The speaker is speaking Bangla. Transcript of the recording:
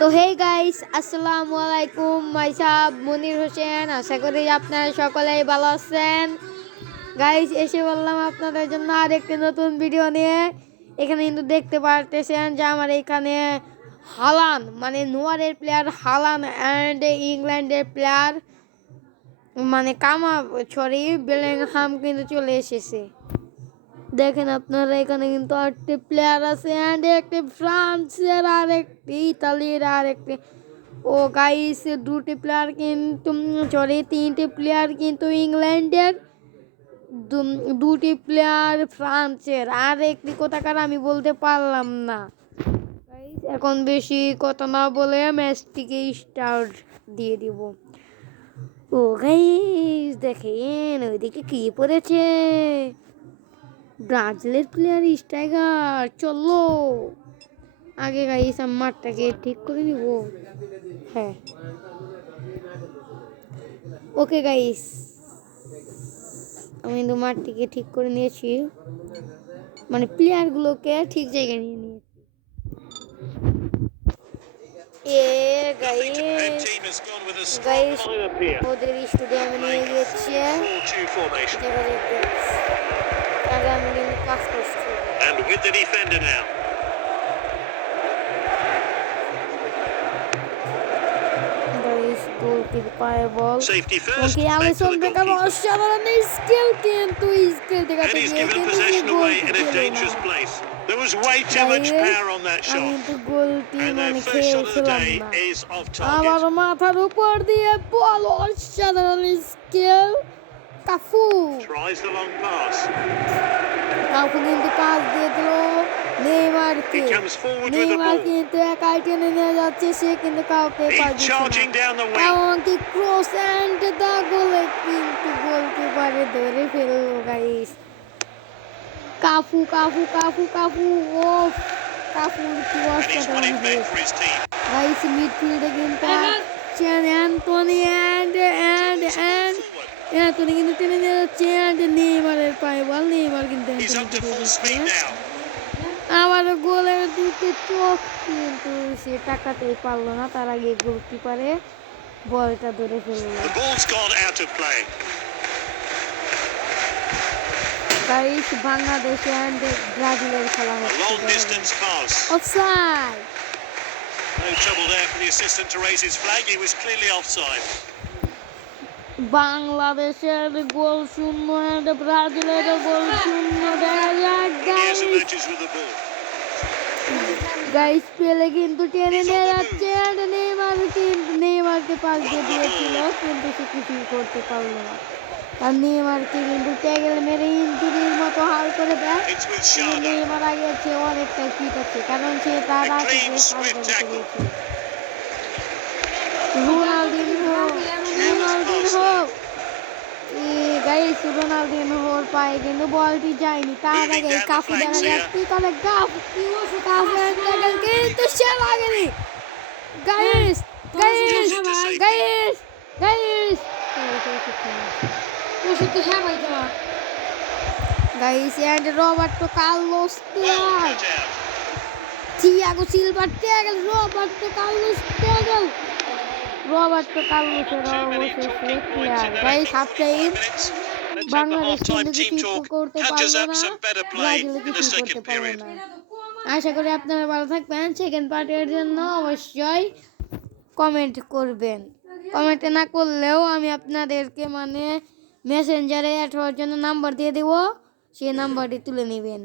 তো হেই গাইস, আসসালামু আলাইকুম। মাইসাব মনির হোসেন। আশা করি আপনারা সকলেই ভালো আছেন। গাইস, এসে বললাম আপনাদের জন্য আরেকটি নতুন ভিডিও নিয়ে। এখানে কিন্তু দেখতে পারতেছেন যে আমার এখানে হালান মানে নোয়ারের প্লেয়ার হালান অ্যান্ড ইংল্যান্ডের প্লেয়ার মানে বেলিংহাম কিন্তু চলে এসেছে। দেখেন আপনারা এখানে কিন্তু 8টি প্লেয়ার আছে অ্যান্ড একটি ফ্রান্সের আর একটি ইতালির আর একটি গাইস 2টি প্লেয়ার কিন্তু 3টি প্লেয়ার কিন্তু ইংল্যান্ডের, 2টি প্লেয়ার ফ্রান্সের আর একটি কোথাকার আমি বলতে পারলাম না। গাইস এখন বেশি কথা না বলে ম্যাচটিকে স্টার্ট দিয়ে দিব। গাইস দেখেন ওইদিকে কি পড়েছে, ব্রাজিলের প্লেয়ার স্ট্রাইকার। চলো আগে গাইস আমি মাঠটাকে ঠিক করে নিব। হ্যাঁ ওকে গাইস, আমি কিন্তু মাঠটিকে ঠিক করে নিয়েছি, মানে প্লেয়ারগুলোকে ঠিক জায়গায় নিয়ে নিয়েছি। গাইস ওদের স্টেডিয়ামে নিয়ে গেছে, আগে আমি কিন্তু পাস করছি। And with the defender now. Safety first. Okay, Alisson Becker অসাধারণ স্কিল, কিন্তু স্কিল দেখাতে গিয়ে কিন্তু away in a dangerous place. There was way too much power on that shot. কিন্তু গোলটি মানে খেলছিলাম না। আমার মাথার উপর দিয়ে বল, অসাধারণ skill. Cafu tries the long pass. Cafu কিন্তু পাস দিয়ে দিল নেইমারকে। নেইমার কিন্তু একাই টেনে নিয়ে যাচ্ছে, সে কিন্তু কাউকে পাস দিচ্ছে না। এমনকি ক্রস অ্যান্ড দা গোলে কিন্তু গোলকিপারে ধরে ফেললো guys. Cafu Cafu Cafu Cafu ও কাফুর কি অসাধারণ গাইস। মিডফিল্ডে কিন্তু অ্যান্টনি অ্যান্টনি কিন্তু টেনে নিয়ে যাচ্ছে অ্যান্ড নেইমারের পায়ে বল। নেইমার কিন্তু আবার গোলের দুটো চোখ কিন্তু সে টাকাতেই পারলো না, তার আগে গোলকিপারে বলটা ধরে ফেললো। গাইস বাংলাদেশ এন্ড ব্রাজিলের খেলা হচ্ছে। Offside. No trouble there for the assistant to raise his flag. He was clearly offside. বাংলাদেশের গোল শূন্য এন্ড ব্রাজিলের গোল শূন্য। গাইস পেলে কিন্তু টেনে নিয়ে যাচ্ছে এন্ড নেইমারকে পাস দিয়ে দিয়েছিল, কিন্তু সে কিছুই করতে পারলো না। আর নেইমারকে কিন্তু ট্যাগেল মেরে ইনজুরির মতো হাল করে দেয়। নেইমার আগে চেয়ে অনেকটা ফিট আছে, কারণ সে তার আগে রোনালদিনহোর পায়ে কিন্তু বলটি যায়নি, তার আগে কাফু দেখা যাচ্ছে তাহলে কিন্তু সে লাগেনি। Guys guys guys guys guys and Roberto Carlos Thiago Silva tackle Roberto কার্লোসের অবশেষে player. Guys half time Bangladesh কিন্তু কিছু করতে পারলো না, ব্রাজিল কিছু করতে পারলো না। আশা করি আপনারা ভালো থাকবেন। সেকেন্ড পার্টের জন্য অবশ্যই কমেন্ট করবেন। কমেন্ট না করলেও আমি আপনাদেরকে মানে মেসেঞ্জারে অ্যাড হওয়ার জন্য নাম্বার দিয়ে দেবো, সেই নাম্বারটি তুলে নেবেন।